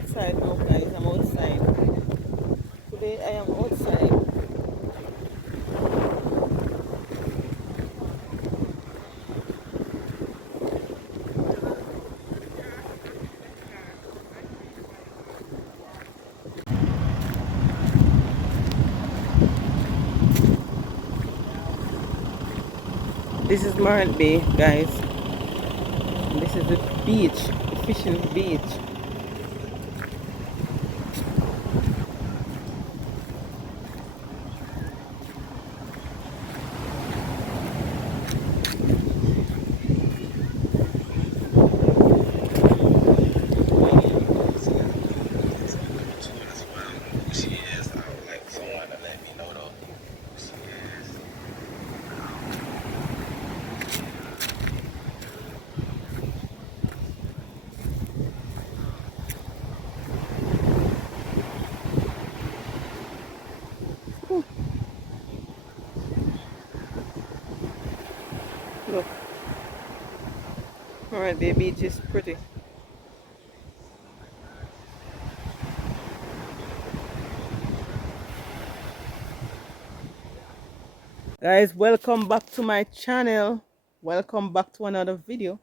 outside now, guys. I'm outside. Today I am outside. This is Marant Bay, guys. And this is the beach, the fishing beach. Look, Marant Bay beach is pretty. Guys, welcome back to my channel. Welcome back to another video.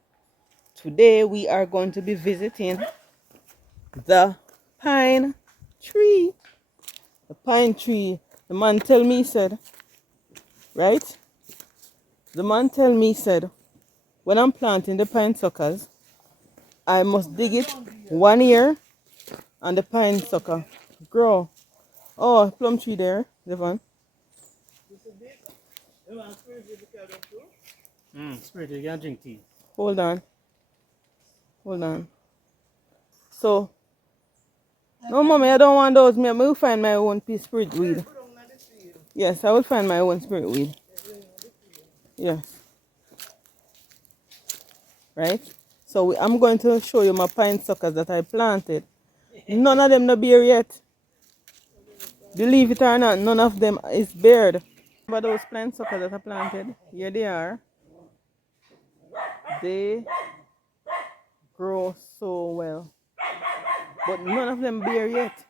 Today we are going to be visiting the pine tree. The pine tree. The man tell me said, right? The man tell me said, when I'm planting the pine suckers, I must dig it 1 year and the pine sucker grow. Oh, plum tree there, Devon. Spirit, you can drink tea. Hold on. Hold on. So, no, mommy, I don't want those. I will find my own spirit weed. Yes, I will find my own spirit weed. Yes. Right? So, I'm going to show you my pine suckers that I planted. None of them no bear yet. Believe it or not, none of them is bared. Remember those pine suckers that I planted? Here they are. They grow so well. But none of them bear yet.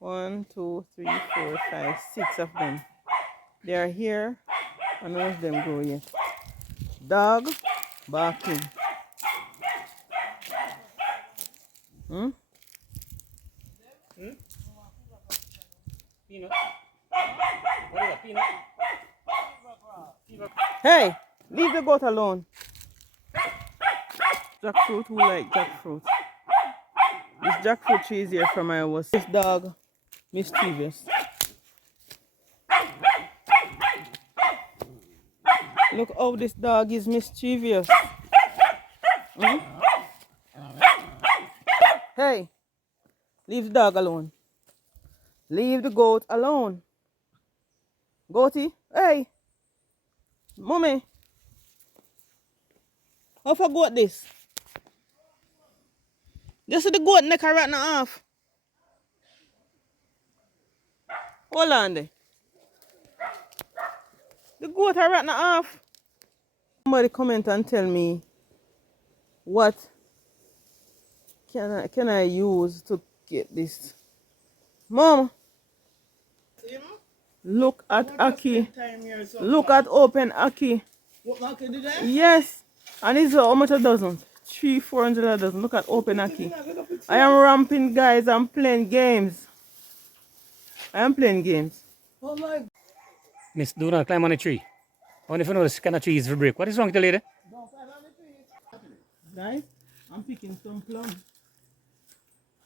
1, 2, 3, 4, 5, 6 of them. They are here and none of them grow yet. Dog barking. Peanut. What is that, peanut? Hey, leave the goat alone. Jackfruit, who like jackfruit? This jackfruit tree is here from my house. This dog, mischievous. Look how this dog is mischievous. Hey, leave the dog alone. Leave the goat alone. Goaty, hey, mommy. How for goat this? Just the goat neck right now off. Hold on there. The goat are right now off. Somebody comment and tell me what can I use to get this. Mom, look at Aki. Look at open Aki. What market did that? Yes. And it's how much a dozen? 300-400 a dozen. Look at open Aki. I am ramping, guys. I'm playing games. I am playing games. Oh my. Miss, do not climb on a tree. Only if you know this kind of tree is for break. What is wrong with the lady? Don't climb on the tree. Guys, I'm picking some plum.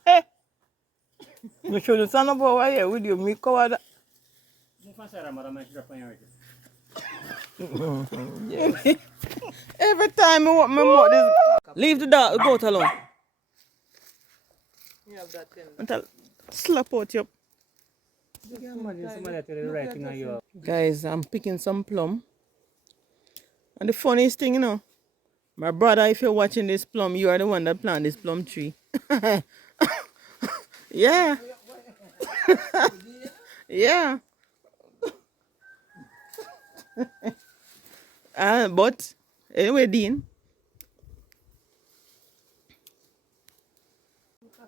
Hey! You should stand up over here with you. Me cover that. Every time I want me more this. Leave the dog, goat alone. You have that thing. Until slap out your. Guys, I'm picking some plum. And the funniest thing, you know, my brother, if you're watching this plum, you are the one that planted this plum tree. Yeah. Yeah. But anyway, Dean.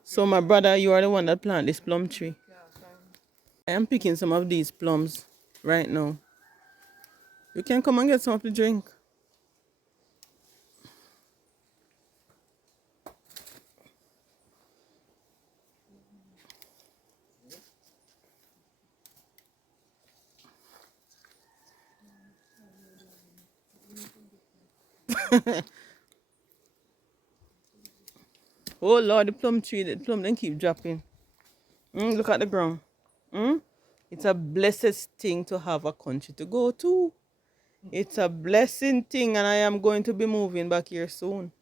So my brother, you are the one that planted this plum tree. I am picking some of these plums right now. You can come and get some of the drink. Oh Lord, the plum tree, the plum then keep dropping. Look at the ground. It's a blessed thing to have a country to go to. It's a blessing thing, and I am going to be moving back here soon.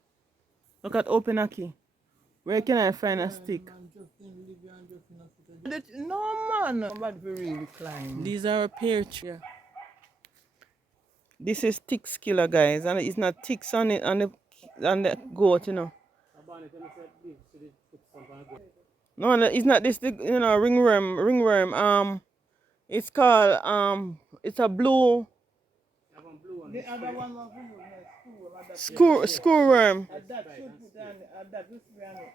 Look at Open Aki. Where can I find a stick? No man, nobody really climb. These are a pear tree. This is ticks killer, guys, and it's not ticks on it on the goat, you know. No, no, it's not this, ringworm. Ringworm. It's called it's a blue The other one was screwworm. that should put down that this way on it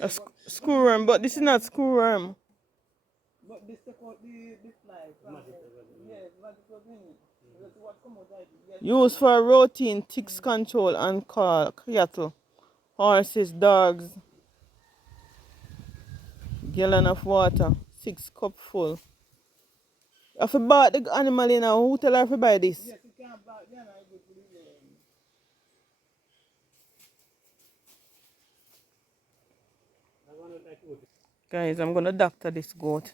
now. A screwworm, but this is not screwworm. But this took out the flies. Yes, but it was in it. That's what come out like it. Yes. Used for routine ticks control and cattle, horses, dogs. Gallon of water, 6 cup full. If you bought the animal in, who tell her to buy this? Yes, you can't back then I go to the Guys, I'm gonna doctor this goat.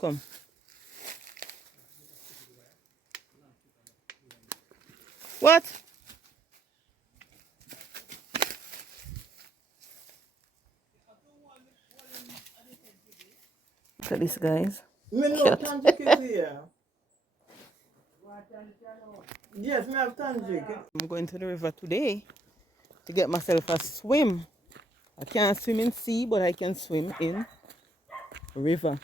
Come. What? Look at this, guys. Me no tangic is here. Yes, me have tangic. I'm going to the river today to get myself a swim. I can't swim in sea, but I can swim in river.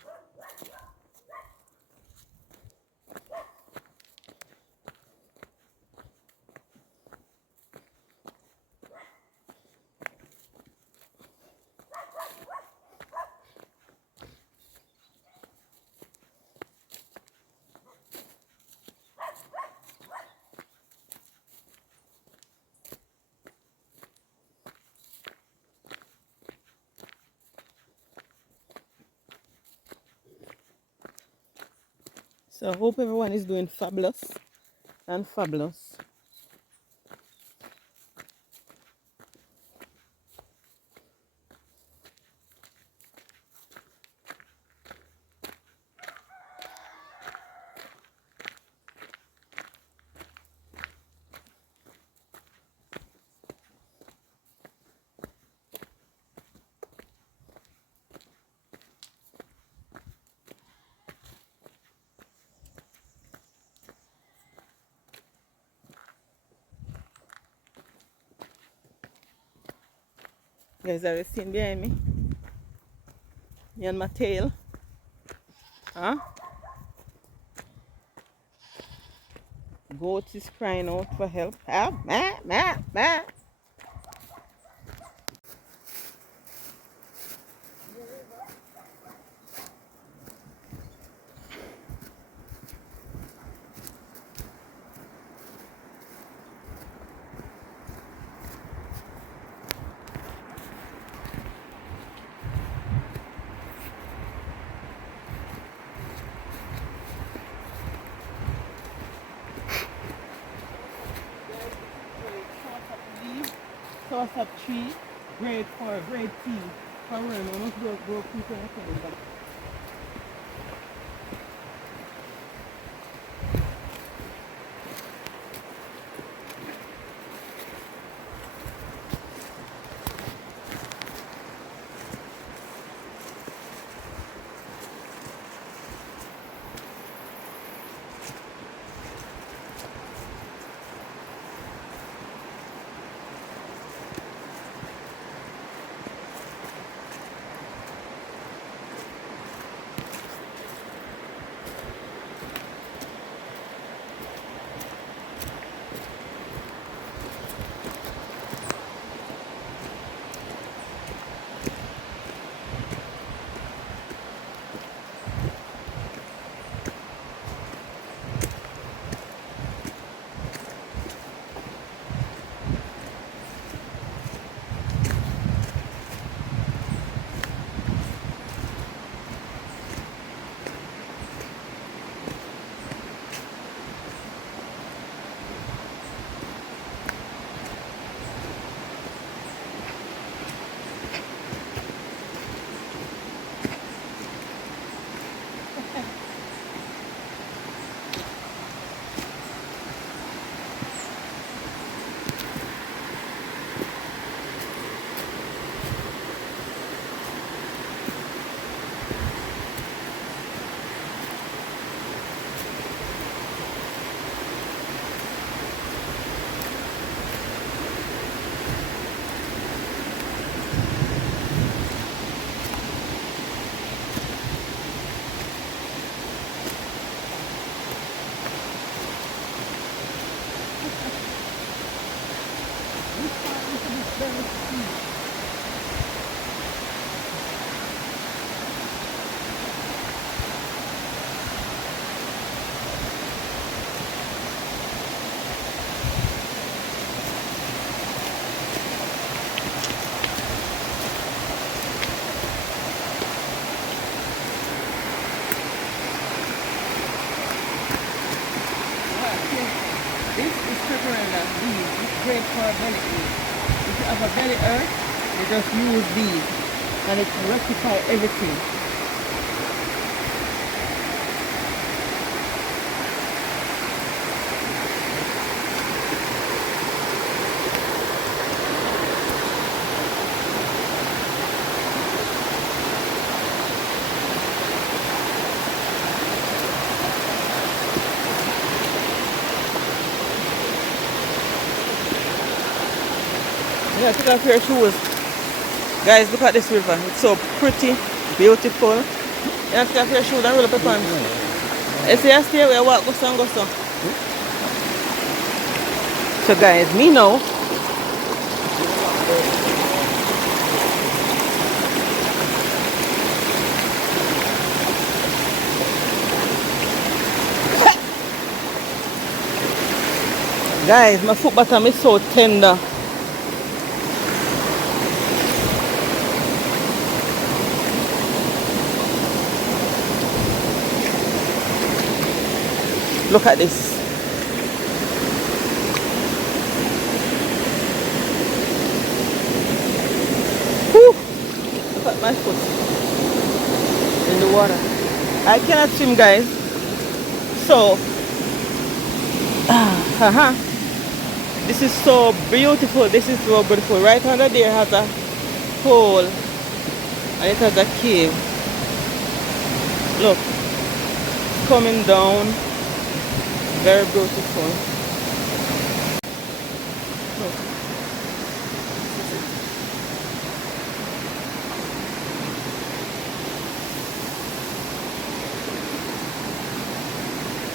So I hope everyone is doing fabulous and fabulous. Guys, are you seeing behind me? Me and my tail. Huh? Goat is crying out for help. Help! Ma, ma, ma. Toss up tree, grade 4, grade T. For room, I must go people and come back. This is preparing these. It's great for belly earth. If you have a belly earth, you just use these and it will rectify everything. Yeah, take off your shoes. Guys, look at this river. It's so pretty, beautiful. You have to take off your shoes and roll up your pants. You see, I stay where I walk, go so and go so. So guys, me now. Guys, my foot bottom is so tender. Look at this. Whew. Look at my foot in the water. I cannot swim, guys. So, this is so beautiful. This is so beautiful. Right under there has a hole and it has a cave. Look, it's coming down. Very beautiful. Look.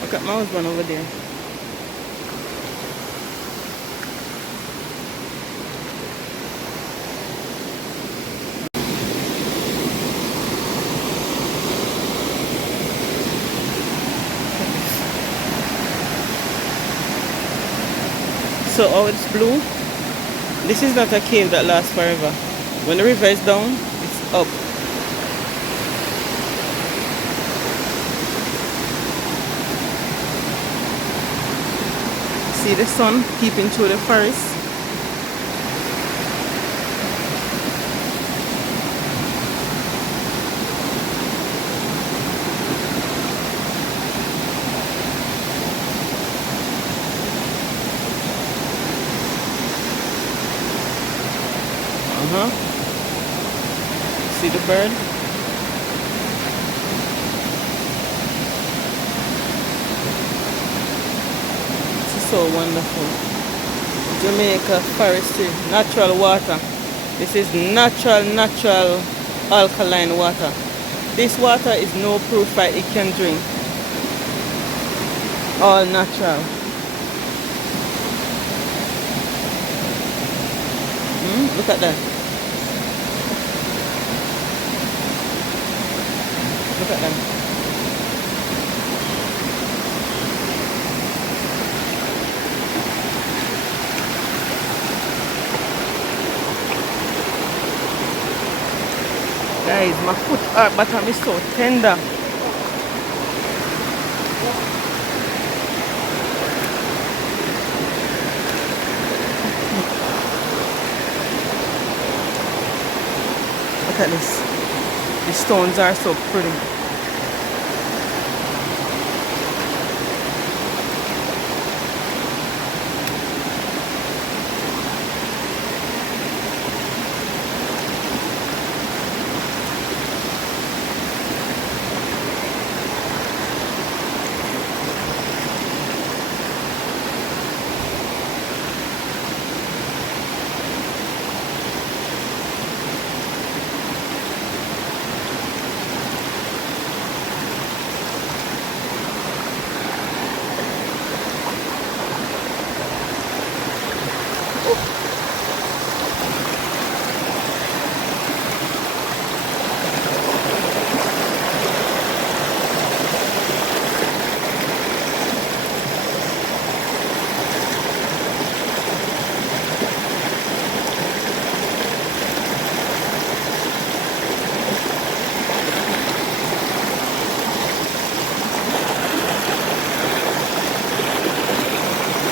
Look at my husband over there. So oh, it's blue. This is not a cave that lasts forever. When the river is down, it's up. See the sun peeping through the forest. See the bird? This is so wonderful. Jamaica forestry, natural water. This is natural alkaline water. This water is no purified, it can drink. All natural. Look at that. Look at them. Guys, my foot bottom is so tender. Look at this. The stones are so pretty.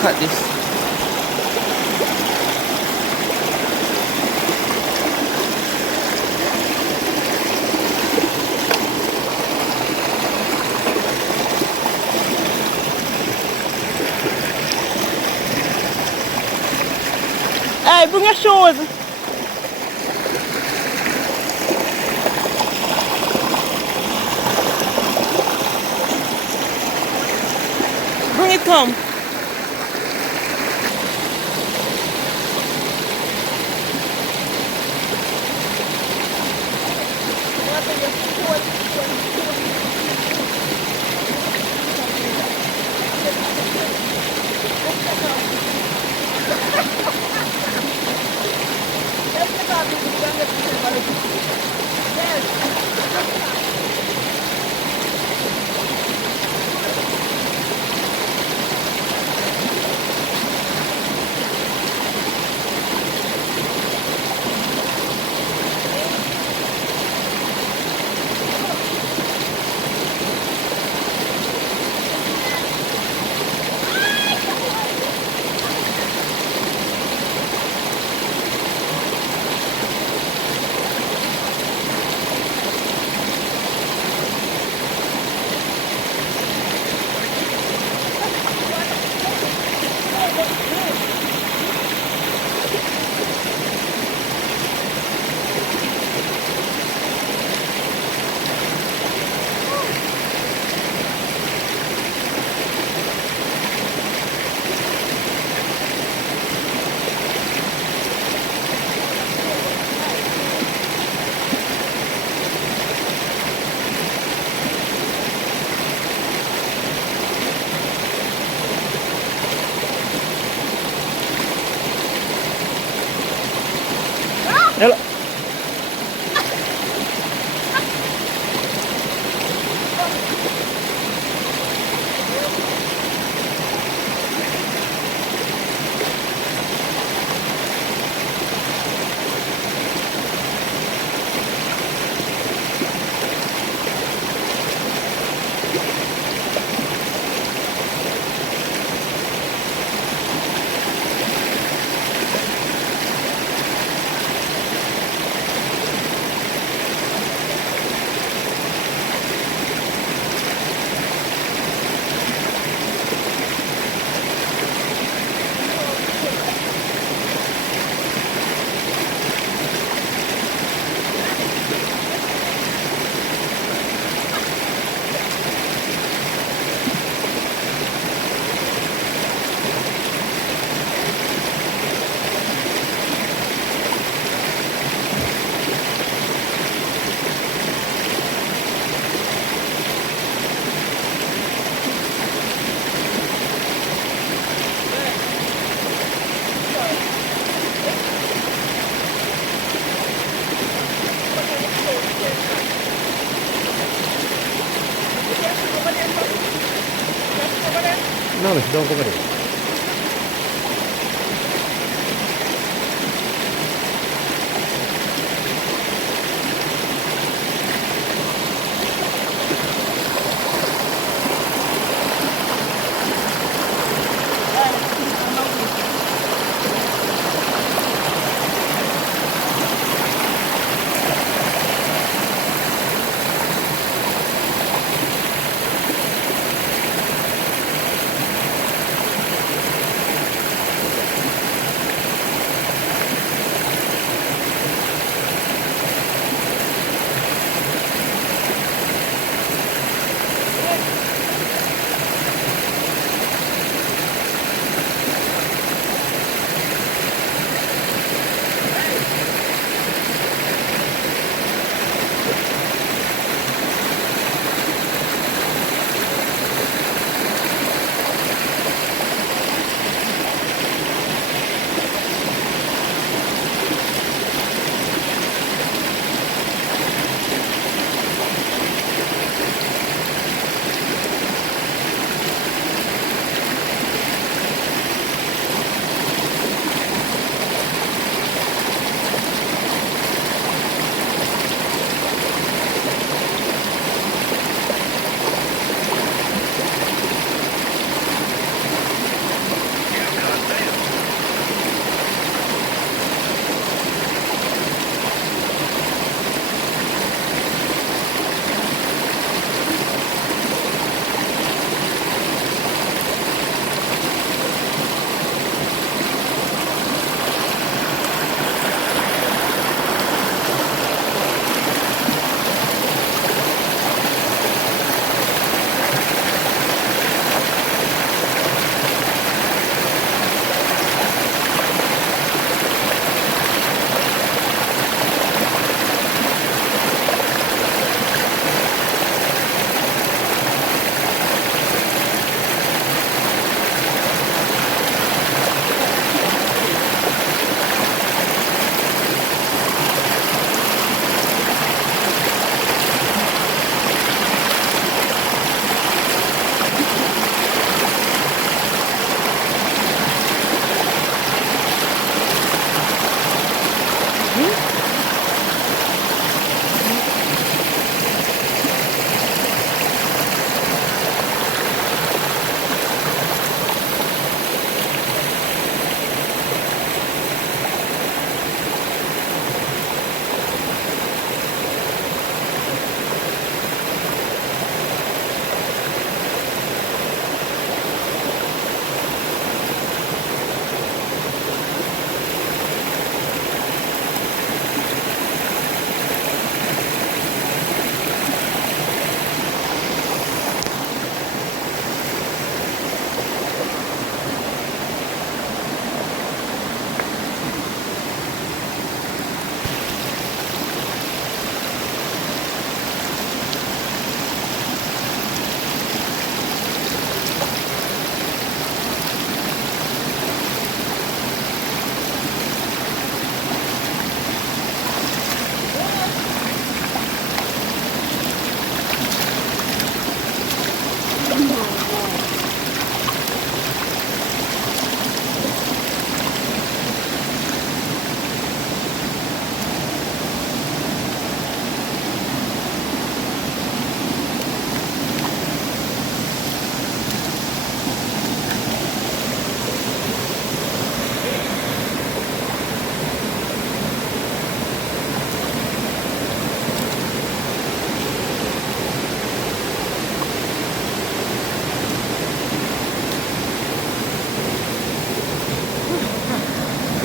Look at this. Hey, bring your shoes. Bring it come. Hello. No, miss, don't go over there.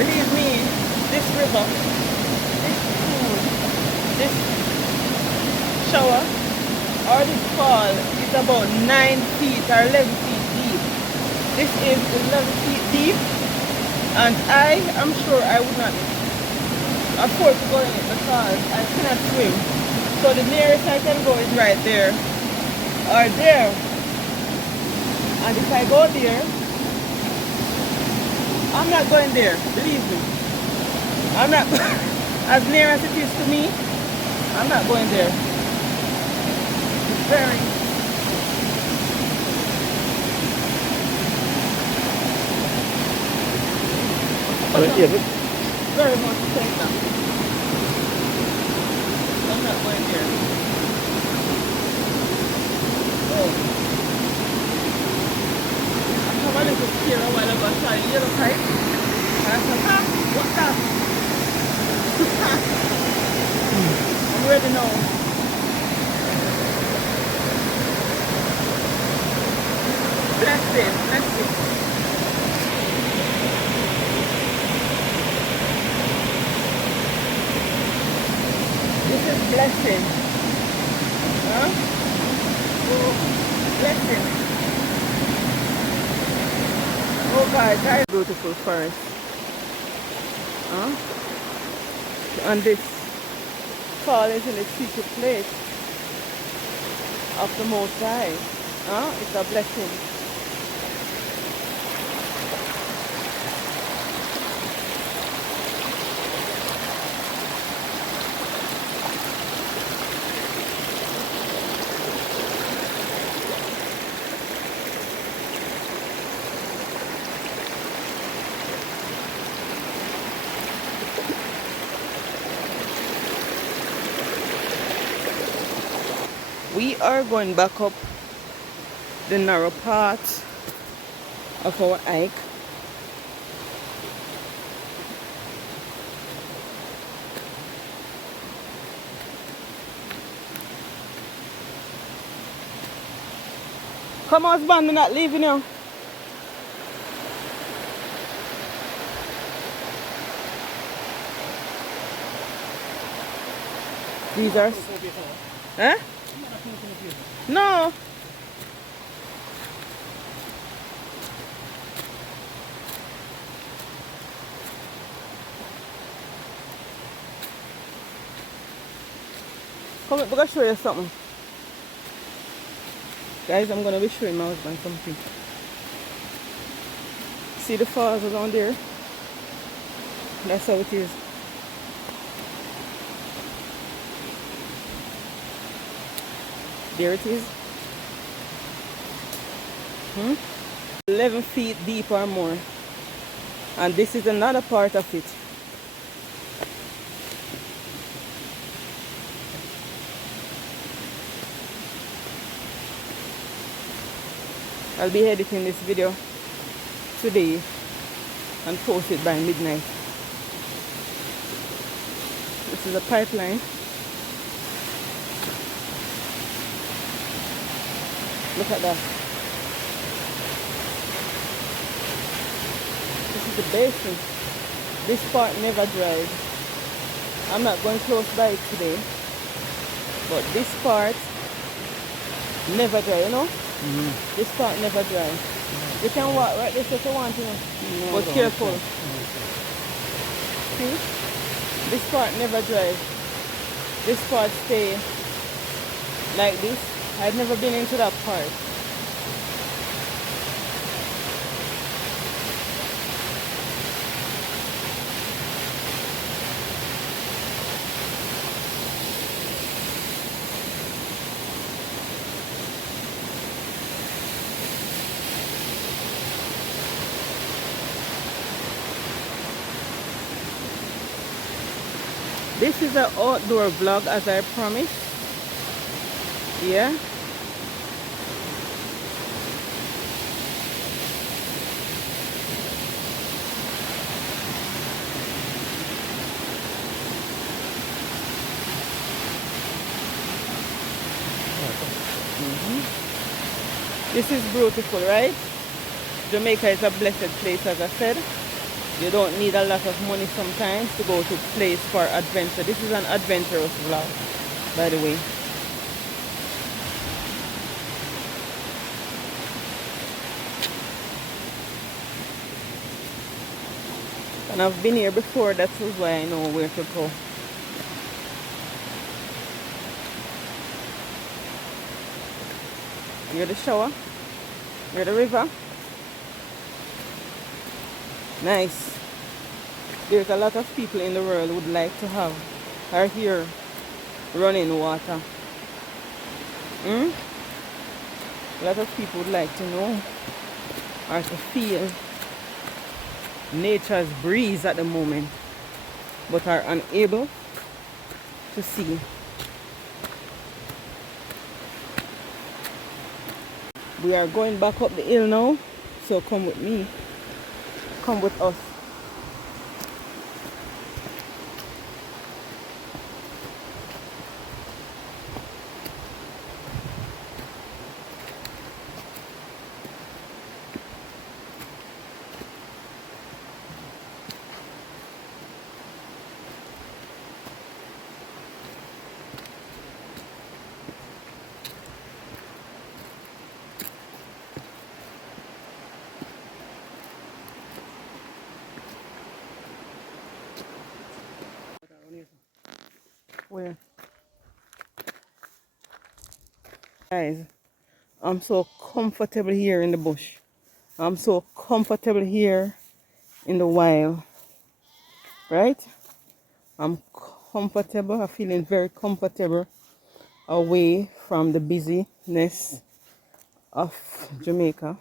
believe me, this river, this shower or this fall is about 9 feet or 11 feet deep. This is 11 feet deep, and I am sure I would not afford to go in it because I cannot swim. So the nearest I can go is right there or there. And if I go there, I'm not going there, believe me. I'm not, as near as it is to me, I'm not going there. It's very, very much safe now. I'm not going there. Oh. I have a little scare a while ago. I saw a yellow kite. And I said, ah, what's that? I'm ready now. Blessing, blessing. This is blessing. Huh? Ooh, blessing. Oh God, that is beautiful forest. Huh? And this fall is in the secret place of the Most High. Huh? It's a blessing. We are going back up the narrow part of our hike. Come on, husband, we're not leaving you. These are... Huh? No. Come, I'm gonna show you something. Guys, I'm gonna be showing my husband something. See the falls around there? That's how it is. There it is. 11 feet deep or more. And this is another part of it. I'll be editing this video today and post it by midnight. This is a pipeline. Look at that. This is the basin. This part never dries. I'm not going close by it today, but this part never dry, you know? This part never dry. You can walk right this if you want to, but careful. See? This part never dries. This part stay like this. I've never been into that part. This is an outdoor vlog as I promised. Yeah. This is beautiful, right? Jamaica is a blessed place, as I said. You don't need a lot of money sometimes to go to place for adventure. This is an adventurous vlog, by the way. And I've been here before, that is why I know where to go. Near the shower, near the river. Nice. There's a lot of people in the world who would like to have or hear running water. A lot of people would like to know or to feel nature's breeze at the moment, but are unable to see. We are going back up the hill now, so come with me. Come with us. Where? Guys, I'm so comfortable here in the bush. I'm so comfortable here in the wild. Right? I'm comfortable. I'm feeling very comfortable away from the busyness of Jamaica.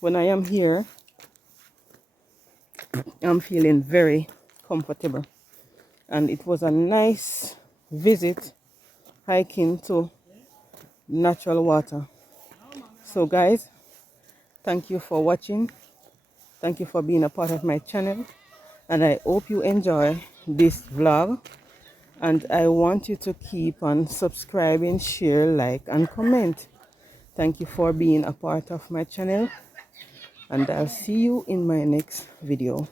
When I am here, I'm feeling very comfortable. And it was a nice visit hiking to natural water. So guys, thank you for watching. Thank you for being a part of my channel. And I hope you enjoy this vlog. And I want you to keep on subscribing, share, like, and comment. Thank you for being a part of my channel. And I'll see you in my next video.